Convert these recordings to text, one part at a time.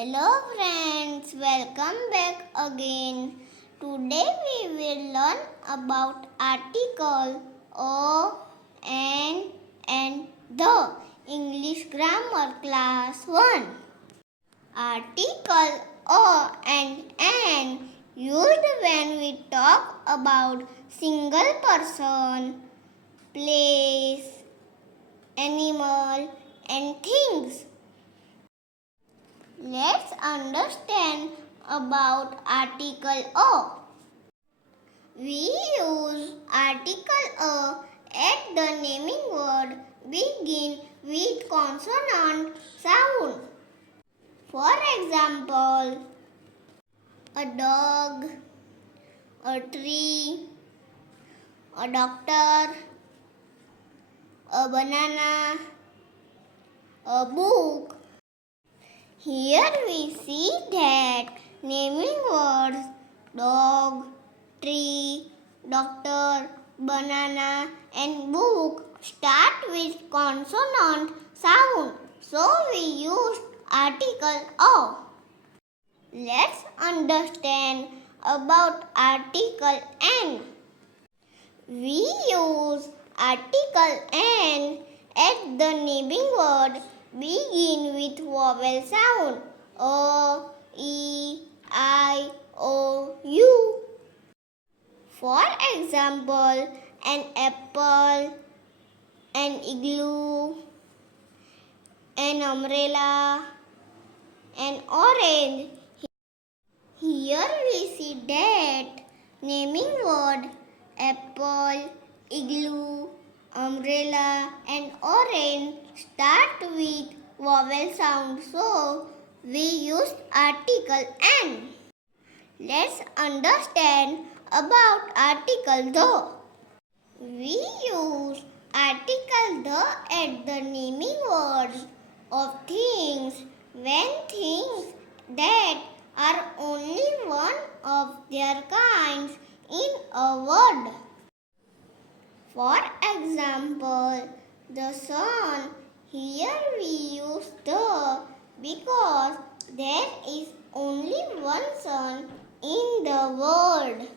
Hello friends, welcome back again. Today we will learn about article O and the English grammar class 1. Article O and N used when we talk about single person, place, animal and things. Let's understand about Article O. We use Article O at the naming word begin with consonant sound. For example, a dog, a tree, a doctor, a banana, a book. Here we see that naming words dog, tree, doctor, banana and book start with consonant sound. So we use article O. Let's understand about article N. We use article N at the naming word begin with vowel sound O, E, I, O, U. For example, an apple, an igloo, an umbrella, an orange. Here we see that naming word apple, igloo, umbrella and orange start with vowel sound, so we use article N. Let's understand about article the. We use article the at the naming words of things when things that are only one of their kinds in a word. For example, the sun. Here we use the because there is only one sun in the world.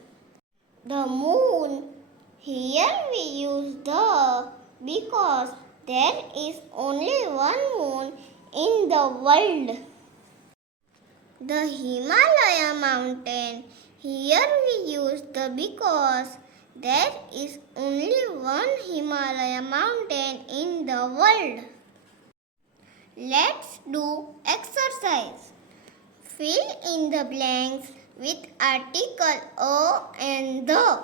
The moon. Here we use the because there is only one moon in the world. The Himalaya mountain. Here we use the because there is only one Himalaya mountain in the world. Let's do exercise. Fill in the blanks with article O and the.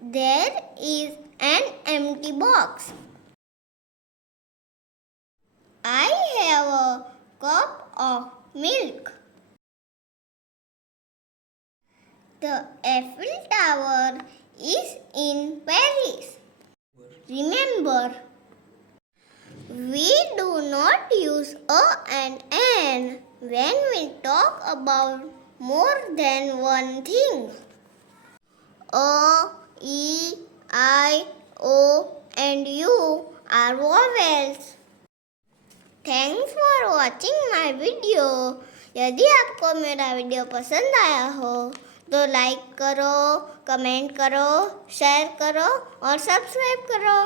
There is an empty box. I have a cup of milk. The Eiffel Tower is in Paris. Remember, we do not use A and N when we talk about more than one thing. A, E, I, O and U are vowels. Thanks for watching my video. यदि आपको मेरा video पसंद आया हो तो like करो, comment करो, share करो और सब्सक्राइब करो।